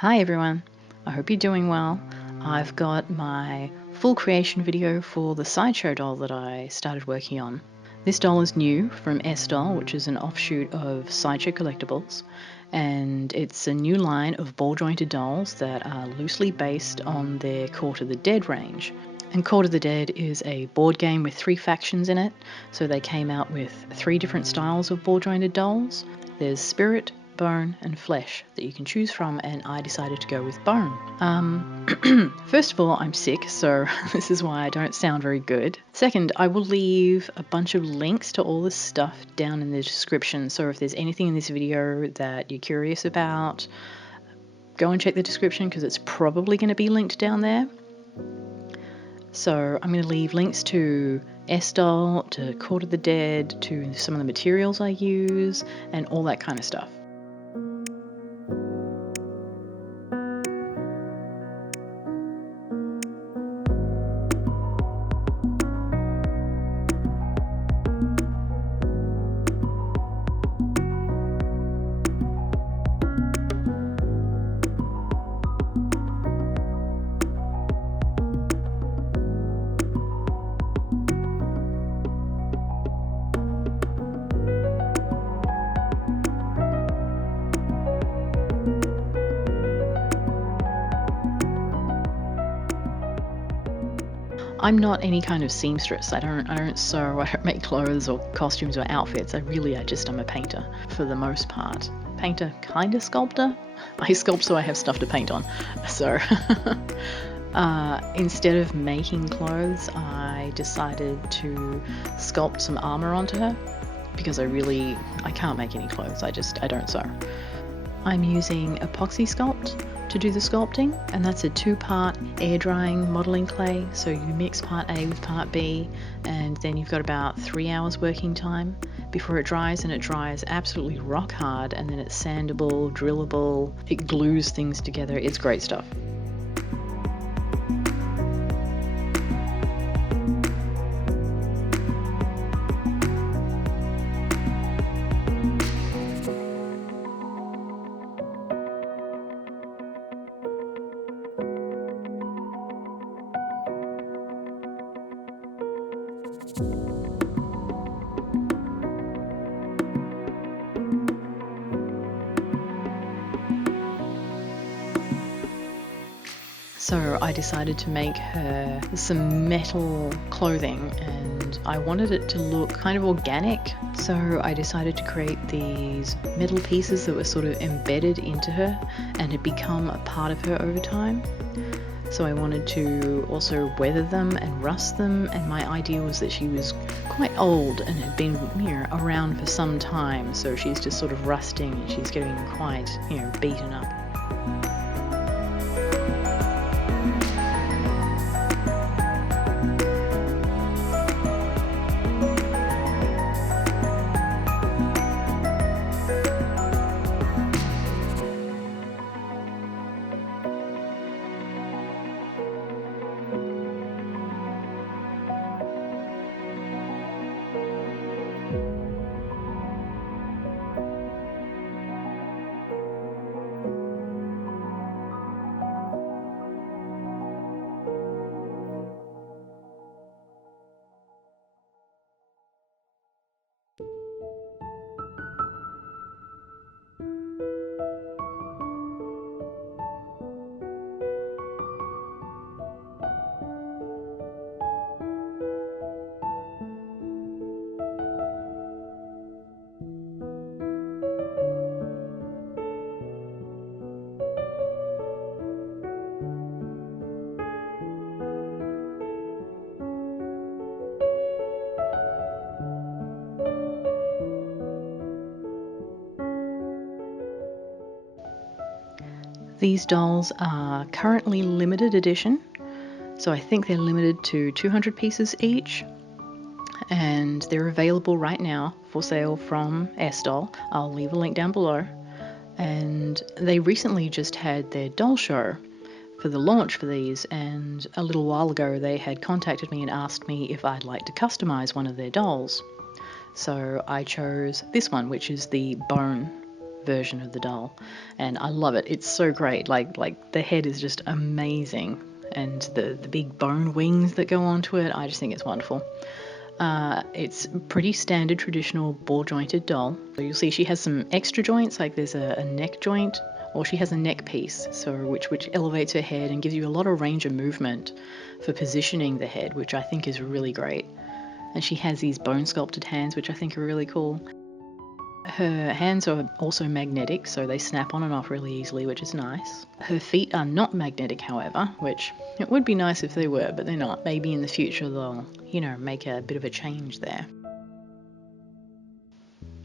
Hi everyone, I hope you're doing well. I've got my full creation video for the Sideshow doll that I started working on. This doll is new from S-Doll, which is an offshoot of Sideshow Collectibles, and it's a new line of ball-jointed dolls that are loosely based on their Court of the Dead range. And Court of the Dead is a board game with 3 factions in it, so they came out with 3 different styles of ball-jointed dolls. There's Spirit, Bone and Flesh that you can choose from, and I decided to go with Bone. First of all, I'm sick, so this is why I don't sound very good. Second, I will leave a bunch of links to all this stuff down in the description, so if there's anything in this video that you're curious about, go and check the description because it's probably going to be linked down there. So I'm going to leave links to S-Doll, to Court of the Dead, to some of the materials I use, and all that kind of stuff. I'm not any kind of seamstress. I don't sew, I don't make clothes or costumes or outfits. I'm a painter for the most part. Painter, kind of sculptor. I sculpt so I have stuff to paint on. So instead of making clothes, I decided to sculpt some armor onto her because I can't make any clothes. I don't sew. I'm using epoxy sculpt to do the sculpting, and that's a 2-part air drying modeling clay. So you mix part A with part B, and then you've got about 3 hours working time before it dries, and it dries absolutely rock hard, and then it's sandable, drillable, it glues things together. It's great stuff. So I decided to make her some metal clothing, and I wanted it to look kind of organic. So I decided to create these metal pieces that were sort of embedded into her and had become a part of her over time. So I wanted to also weather them and rust them, and my idea was that she was quite old and had been around for some time, so she's just sort of rusting and she's getting quite beaten up. These dolls are currently limited edition, so I think they're limited to 200 pieces each, and they're available right now for sale from S-Doll. I'll leave a link down below. And they recently just had their doll show for the launch for these, and a little while ago they had contacted me and asked me if I'd like to customize one of their dolls. So I chose this one, which is the Bone version of the doll, and I love it. It's so great. Like the head is just amazing, and the big bone wings that go onto it, I just think it's wonderful. It's pretty standard traditional ball jointed doll. So you'll see she has some extra joints, like there's a neck joint, or she has a neck piece, so which elevates her head and gives you a lot of range of movement for positioning the head, which I think is really great. And she has these bone sculpted hands, which I think are really cool. Her hands are also magnetic, so they snap on and off really easily, which is nice. Her feet are not magnetic, however, which it would be nice if they were, but they're not. Maybe in the future they'll, make a bit of a change there.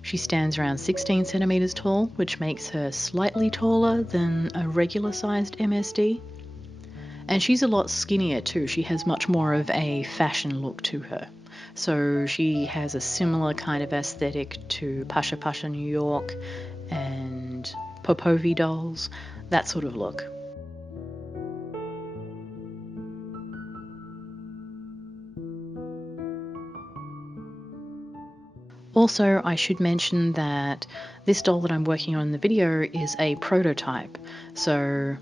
She stands around 16 centimeters tall, which makes her slightly taller than a regular sized MSD. And she's a lot skinnier too. She has much more of a fashion look to her. So she has a similar kind of aesthetic to Pasha Pasha New York and Popovi dolls, that sort of look. Also, I should mention that this doll that I'm working on in the video is a prototype. So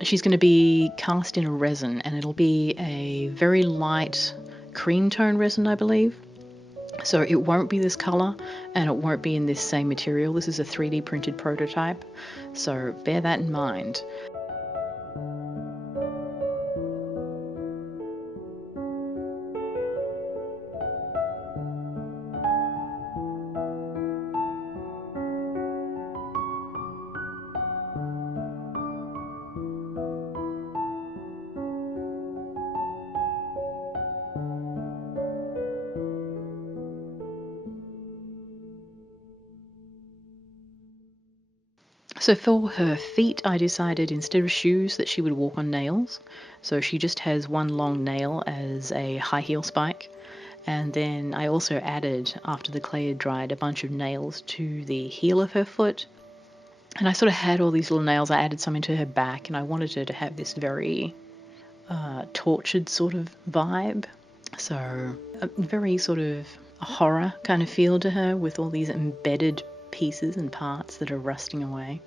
she's going to be cast in a resin, and it'll be a very light cream tone resin, I believe. So it won't be this colour, and it won't be in this same material. This is a 3D printed prototype, so bear that in mind. So for her feet, I decided instead of shoes that she would walk on nails. So she just has one long nail as a high heel spike. And then I also added, after the clay had dried, a bunch of nails to the heel of her foot. And I sort of had all these little nails. I added some into her back, and I wanted her to have this very tortured sort of vibe. So a very sort of a horror kind of feel to her, with all these embedded pieces and parts that are rusting away.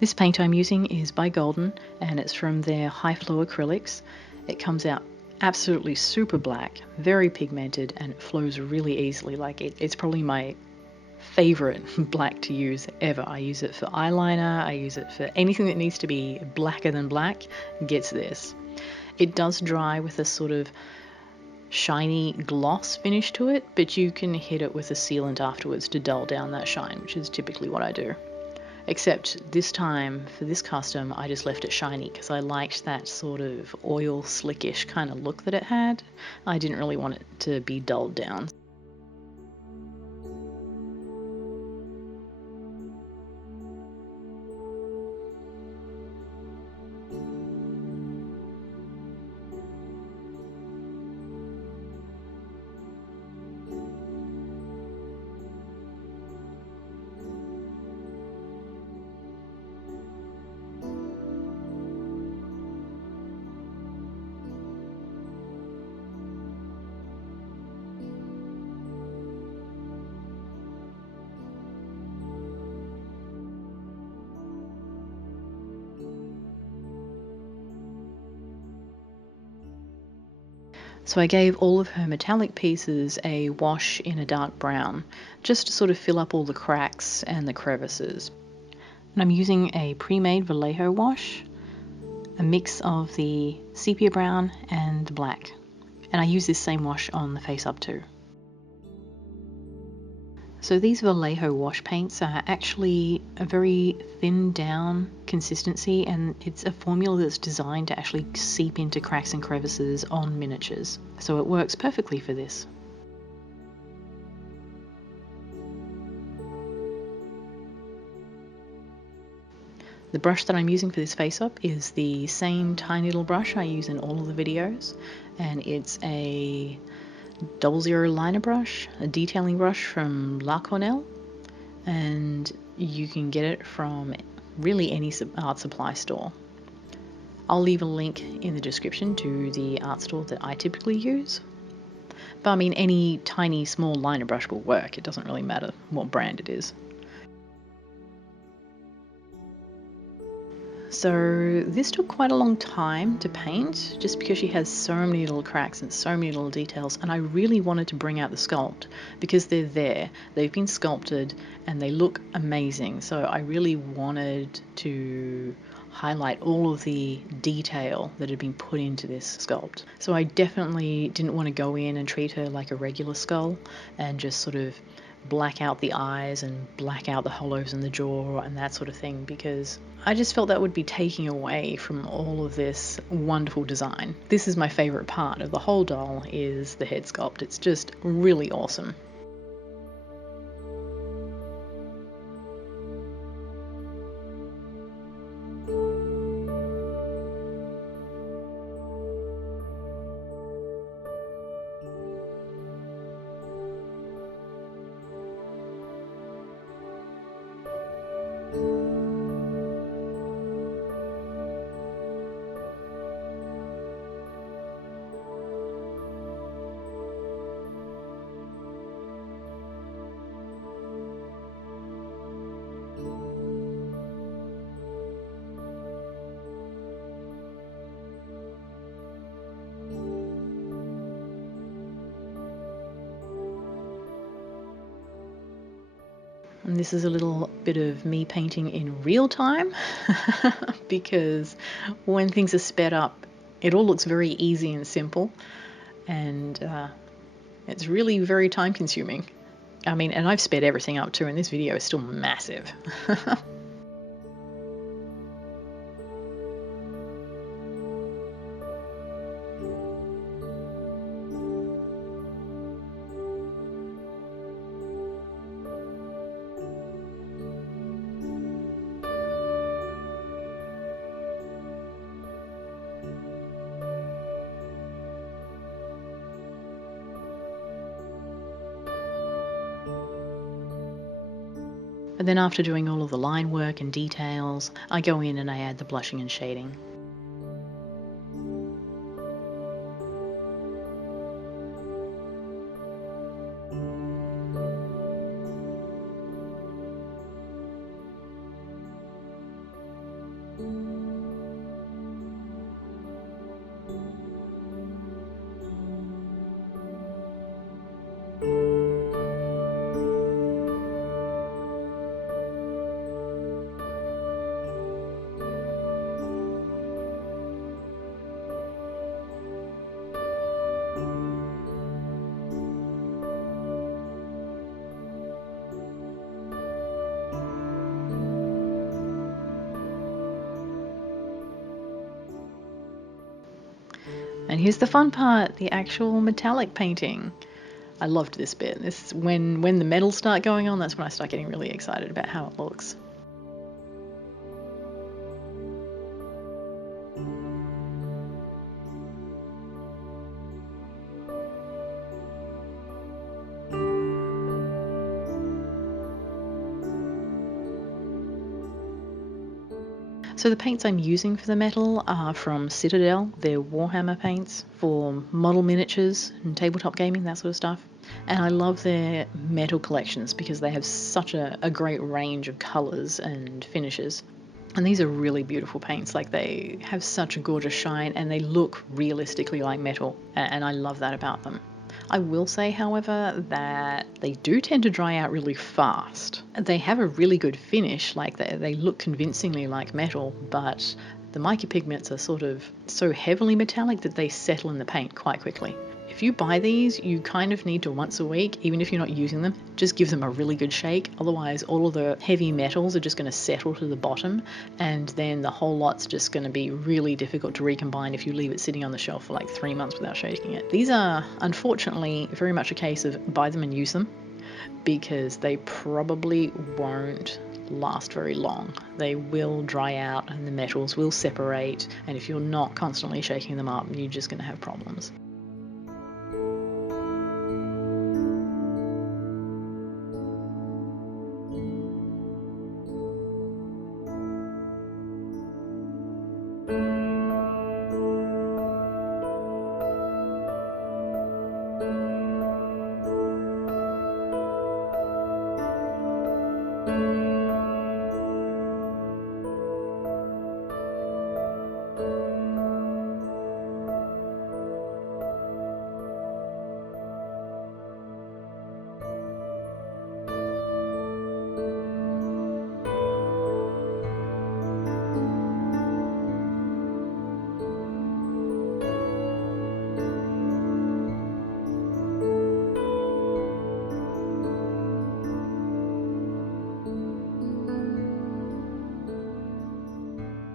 This paint I'm using is by Golden, and it's from their High Flow acrylics. It comes out absolutely super black, very pigmented, and it flows really easily. Like it's probably my favorite black to use ever. I use it for eyeliner, I use it for anything that needs to be blacker than black, gets this. It does dry with a sort of shiny gloss finish to it, but you can hit it with a sealant afterwards to dull down that shine, which is typically what I do. Except this time, for this custom, I just left it shiny because I liked that sort of oil slickish kind of look that it had. I didn't really want it to be dulled down. So I gave all of her metallic pieces a wash in a dark brown, just to sort of fill up all the cracks and the crevices. And I'm using a pre-made Vallejo wash, a mix of the sepia brown and the black. And I use this same wash on the face up too. So these Vallejo wash paints are actually a very thinned down consistency, and it's a formula that's designed to actually seep into cracks and crevices on miniatures. So it works perfectly for this. The brush that I'm using for this face up is the same tiny little brush I use in all of the videos, and it's a 00 liner brush, a detailing brush from La Cornell, and you can get it from really any art supply store. I'll leave a link in the description to the art store that I typically use. But I mean, any tiny small liner brush will work. It doesn't really matter what brand it is. So this took quite a long time to paint, just because she has so many little cracks and so many little details, and I really wanted to bring out the sculpt because they're there, they've been sculpted and they look amazing. So I really wanted to highlight all of the detail that had been put into this sculpt. So I definitely didn't want to go in and treat her like a regular skull and just sort of black out the eyes and black out the hollows in the jaw and that sort of thing, because I just felt that would be taking away from all of this wonderful design. This is my favorite part of the whole doll, is the head sculpt. It's just really awesome. And this is a little bit of me painting in real time because when things are sped up, it all looks very easy and simple, and it's really very time consuming. I mean, and I've sped everything up too, and this video is still massive. But then after doing all of the line work and details, I go in and I add the blushing and shading. And here's the fun part, the actual metallic painting. I loved this bit. This is when the metals start going on, that's when I start getting really excited about how it looks. So the paints I'm using for the metal are from Citadel. They're Warhammer paints for model miniatures and tabletop gaming, that sort of stuff. And I love their metal collections because they have such a great range of colours and finishes. And these are really beautiful paints. Like, they have such a gorgeous shine and they look realistically like metal, and I love that about them. I will say, however, that they do tend to dry out really fast. They have a really good finish, like they look convincingly like metal, but the mica pigments are sort of so heavily metallic that they settle in the paint quite quickly. If you buy these, you kind of need to once a week, even if you're not using them, just give them a really good shake. Otherwise, all of the heavy metals are just going to settle to the bottom, and then the whole lot's just going to be really difficult to recombine if you leave it sitting on the shelf for like 3 months without shaking it. These are, unfortunately, very much a case of buy them and use them, because they probably won't last very long. They will dry out and the metals will separate, and if you're not constantly shaking them up, you're just going to have problems.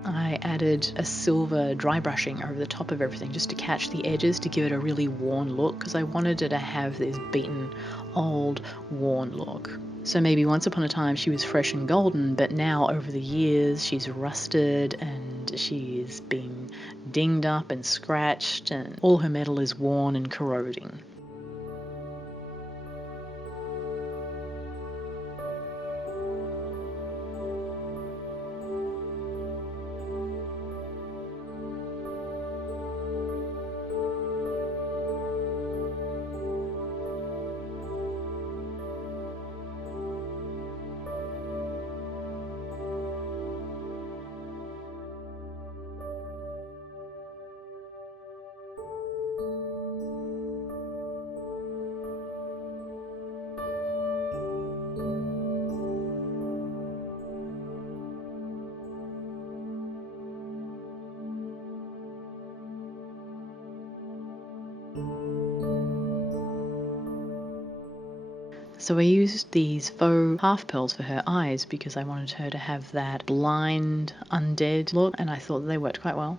I added a silver dry brushing over the top of everything just to catch the edges, to give it a really worn look, because I wanted it to have this beaten, old, worn look. So maybe once upon a time she was fresh and golden, but now over the years she's rusted and she's been dinged up and scratched, and all her metal is worn and corroding. So I used these faux half pearls for her eyes because I wanted her to have that blind, undead look, and I thought they worked quite well.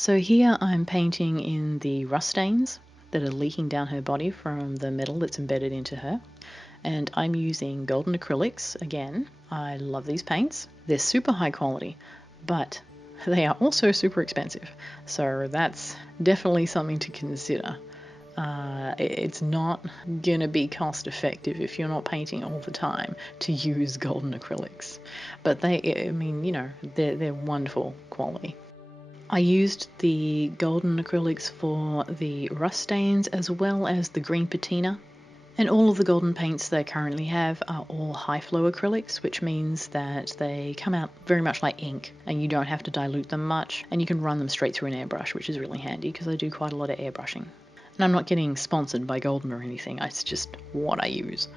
So here I'm painting in the rust stains that are leaking down her body from the metal that's embedded into her. And I'm using golden acrylics again. I love these paints. They're super high quality, but they are also super expensive. So that's definitely something to consider. It's not going to be cost effective if you're not painting all the time to use golden acrylics. But they're wonderful quality. I used the golden acrylics for the rust stains as well as the green patina. And all of the golden paints they currently have are all high flow acrylics, which means that they come out very much like ink and you don't have to dilute them much, and you can run them straight through an airbrush, which is really handy because I do quite a lot of airbrushing. And I'm not getting sponsored by Golden or anything, it's just what I use.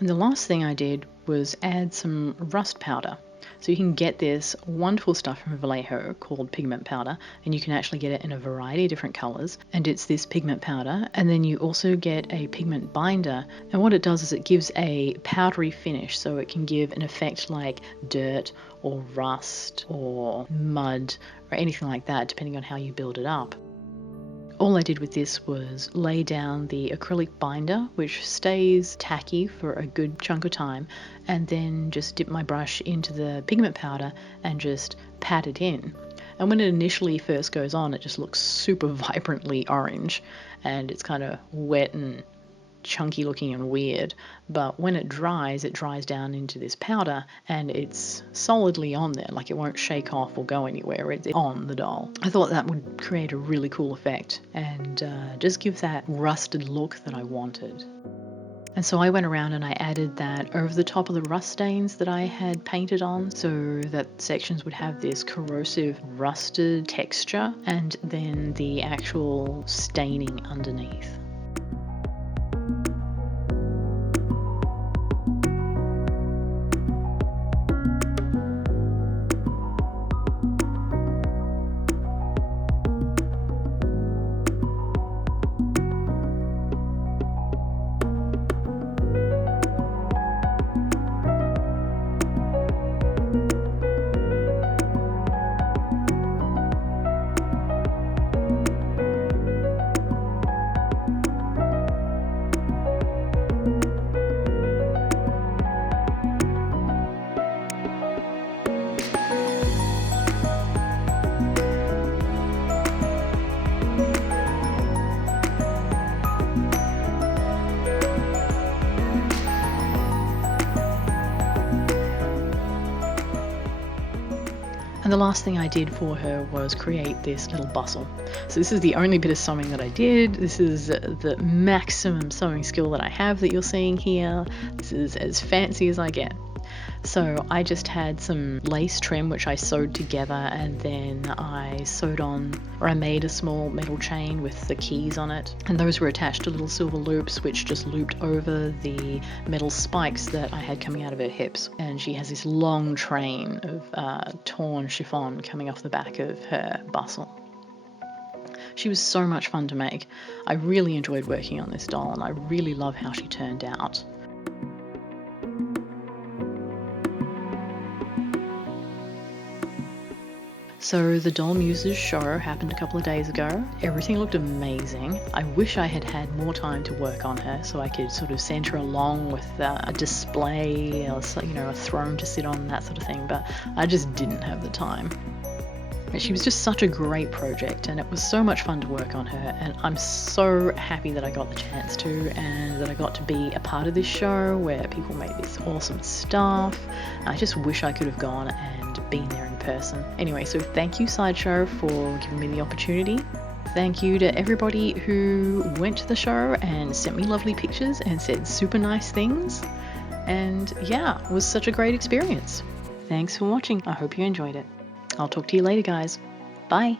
And the last thing I did was add some rust powder. So you can get this wonderful stuff from Vallejo called pigment powder, and you can actually get it in a variety of different colours. And it's this pigment powder, and then you also get a pigment binder. And what it does is it gives a powdery finish, so it can give an effect like dirt or rust or mud or anything like that, depending on how you build it up. All I did with this was lay down the acrylic binder, which stays tacky for a good chunk of time, and then just dip my brush into the pigment powder and just pat it in. And when it initially first goes on, it just looks super vibrantly orange, and it's kind of wet and chunky looking and weird, but when it dries down into this powder and it's solidly on there, like it won't shake off or go anywhere, it's on the doll. I thought that would create a really cool effect and just give that rusted look that I wanted. And so I went around and I added that over the top of the rust stains that I had painted on, so that sections would have this corrosive rusted texture and then the actual staining underneath. And the last thing I did for her was create this little bustle. So this is the only bit of sewing that I did. This is the maximum sewing skill that I have that you're seeing here. This is as fancy as I get. So I just had some lace trim which I sewed together, and then I made a small metal chain with the keys on it, and those were attached to little silver loops which just looped over the metal spikes that I had coming out of her hips. And she has this long train of torn chiffon coming off the back of her bustle. She was so much fun to make. I really enjoyed working on this doll, and I really love how she turned out. So the Doll Muses show happened a couple of days ago. Everything looked amazing. I wish I had had more time to work on her so I could sort of send her along with a display, or, a throne to sit on, that sort of thing, but I just didn't have the time. But she was just such a great project, and it was so much fun to work on her, and I'm so happy that I got the chance to, and that I got to be a part of this show where people made this awesome stuff. I just wish I could have gone and been there in person. Anyway, so thank you, Sideshow, for giving me the opportunity. Thank you to everybody who went to the show and sent me lovely pictures and said super nice things. And yeah, it was such a great experience. Thanks for watching. I hope you enjoyed it. I'll talk to you later, guys. Bye.